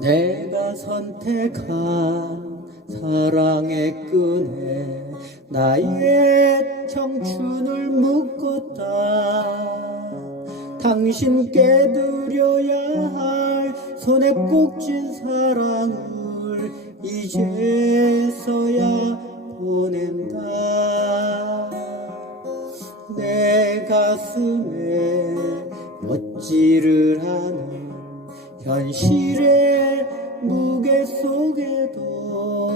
내가 선택한 사랑의 끈에 나의 청춘을 묶었다. 당신께 드려야 할 손에 꼭 쥔 사랑을 이제서야 보낸다. 내 가슴에 멋지를 하는 현실의 무게 속에도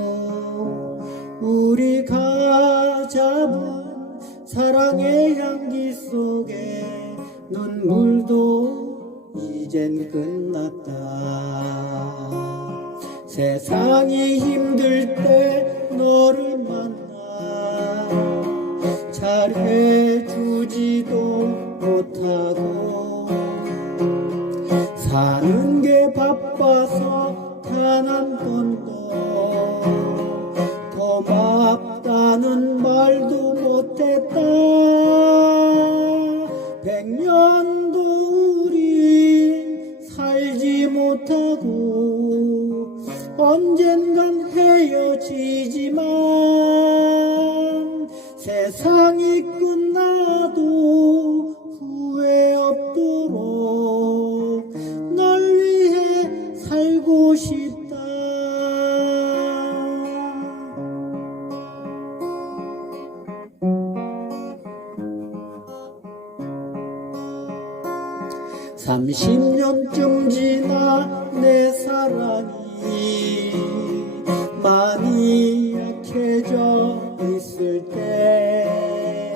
우리가 잡은 사랑의 향기 속에 눈물도 이젠 끝났다. 세상이 힘들 때 너를 만나 잘해주지도 못하고 사는 게 바빠서 단한 번도 고맙다는 말도 못했다. 백년도 우리 살지 못하고 언젠간 헤어지지만 세상이 끝나 살고 싶다. 삼십 년쯤 지나 내 사랑이 많이 약해져 있을 때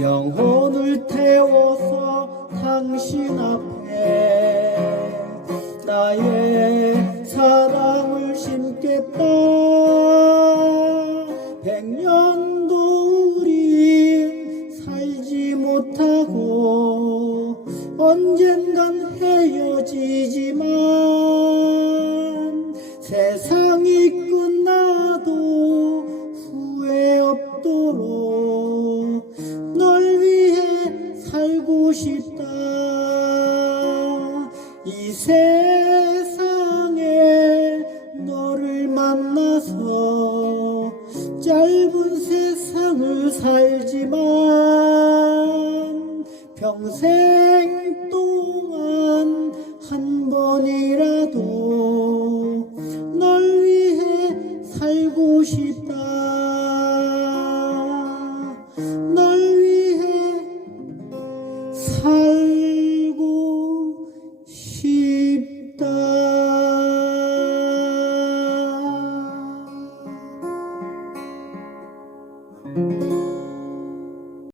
영혼을 태워서 당신 앞에 나의 사랑을 심겠다. 백년도 우리 살지 못하고 언젠간 헤어지지만 세상이 끝나도 후회 없도록 널 위해 살고 싶다. 이세 만나서 짧은 세상을 살지만 평생 동안 한 번이라도 싶다